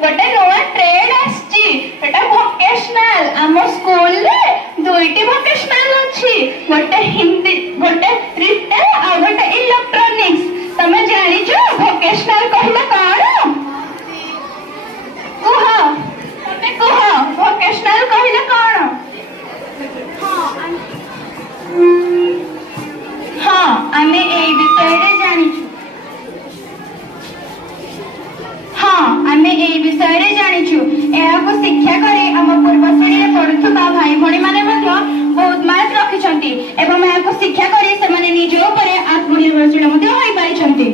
गोटे नुआ ट्रेड आछि एटा वोकेशनल आम स्कूल रे दुईटी वोकेशनल अछि गोटे हिंदी गोटे रिटेल आ गोटे इलेक्ट्रॉनिक्स तमे जानि जो वोकेशनल कहले कोन कुह तमे कुह वोकेशनल कहले कोन हाँ आमे एई विषय रे जानिछु हाँ आमे एई विषय रे जानिछु एहाको शिक्षा करे हम पूर्वश्रेणी रे पढुथबा भाई भणी माने मध्य बहुत मार्क रखिछंती एवं एहाको शिक्षा करे से माने निज ऊपर आत्मनिर्भरशील मध्य होई पारिछंती।